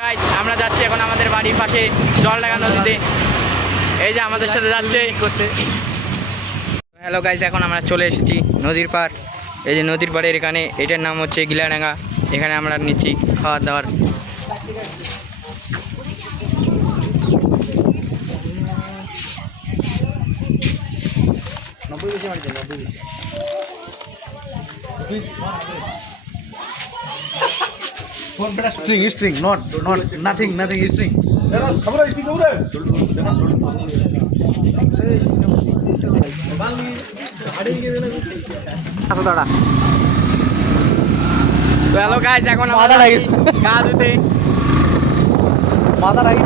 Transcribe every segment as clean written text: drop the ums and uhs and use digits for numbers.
Guys আমরা যাচ্ছি এখন আমাদের বাড়ির পাশে জলডাঙ্গা নদীতে। এই যে আমাদের সাথে যাচ্ছে করতে। হ্যালো গাইস, এখন আমরা চলে এসেছি নদীর পাড়। এই যে নদীর পাড়ের এখানে, এটার নাম হচ্ছে গিলাডাঙ্গা। এখানে আমরা নিচ্ছি খাওয়ার দাওয়ার। String, not nothing string. তো হ্যালো গাইস, এখন আমরা গা ধুতে। মাথা রাখি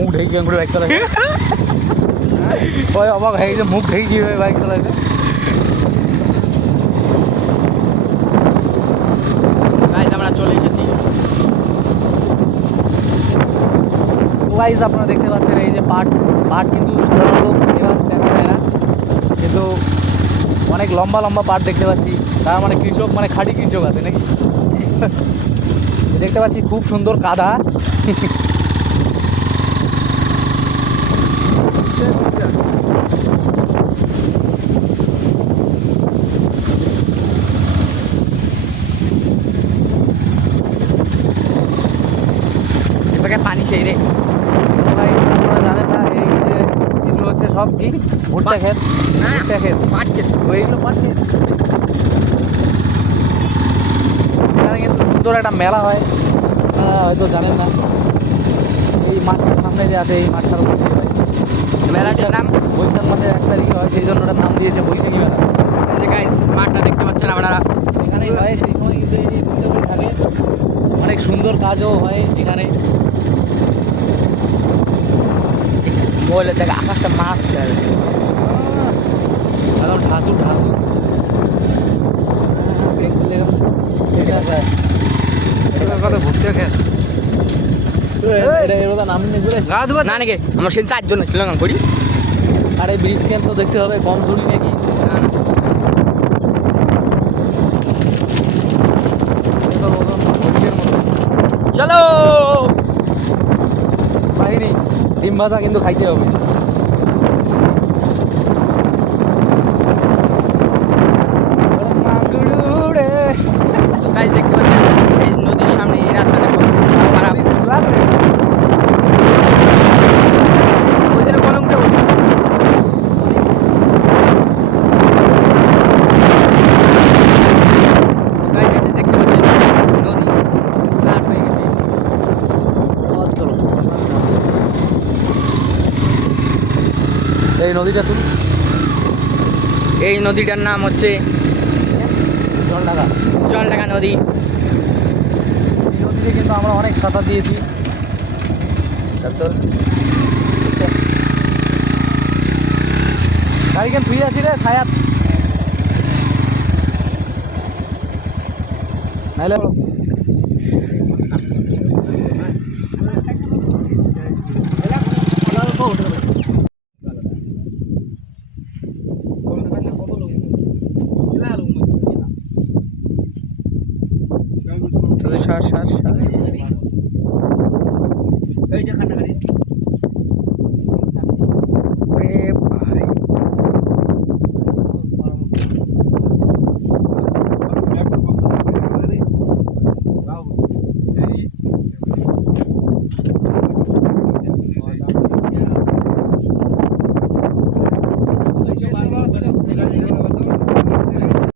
মুখ ঢেকে করে বাইক চালাইছে। ওই অবাক হয়ে গেছে, মুখ ঢেকে কিভাবে বাইক চালাইছে। গাইস আমরা চলে এসেছি। গাইস আপনারা দেখতে পাচ্ছেন এই যে পাট কিন্তু সাধারণত এবার দেখা যায় না, কিন্তু অনেক লম্বা লম্বা পাট দেখতে পাচ্ছি। তার মানে কৃষক, মানে খাঁটি কৃষক আছে নাকি। দেখতে পাচ্ছি খুব সুন্দর কাদা। পানি সেই রে ভাই, আপনারা জানেন না এই যে এগুলো হচ্ছে সব কি ভুট্টা ক্ষেত, ভুট্টা ক্ষেত, পাট খেত। ওইগুলো পাট ক্ষেত। এখানে কিন্তু সুন্দর একটা মেলা হয়, আপনারা হয়তো জানেন না। এই মাঠটার সামনে যে আছে, এই মাঠটার উপর দিয়ে হয় মেলাটার নাম বৈশাখ মাসের 1 তারিখে হয়, সেই জন্য ওটার নাম দিয়েছে বৈশাখী মেলা। এই যে গাইস মাঠটা দেখতে পাচ্ছেন আপনারা, এখানেই হয়। সেই সময় কিন্তু এই দুর্গাপুর থাকে, অনেক সুন্দর কাজও হয় এখানে। বলে দেখ আকাশটা মাছ একদম ঢাসু ঢাসু। ভুট্টা ক্ষেত, এটা নাম নেই বলে গা ধুবা না নাকি? আমরা সেই 4 জন ছিল করি। আরে ব্রিজ ক্যাম্প তো দেখতে হবে, কম জুড়ি নাকি। চলো বাহিনী ডিম ভাজা কিন্তু খাইতে হবে। তো গাইস দেখতে পাচ্ছেন এই নদীর সামনে এই রাস্তাটা খুব খারাপ। ওই যে কলঙ্ক দেবো। দেখতে পাচ্ছেন নদী ফ্ল্যাট হয়ে গেছে। এই নদীটা তুমি, এই নদীটার নাম হচ্ছে জলডাঙ্গা নদী। এই নদীতে কিন্তু আমরা অনেক সাঁতার দিয়েছি। তারপর গাড়ি কেন থুই আসি রে ছায়াত নাইলে তো সার সার সার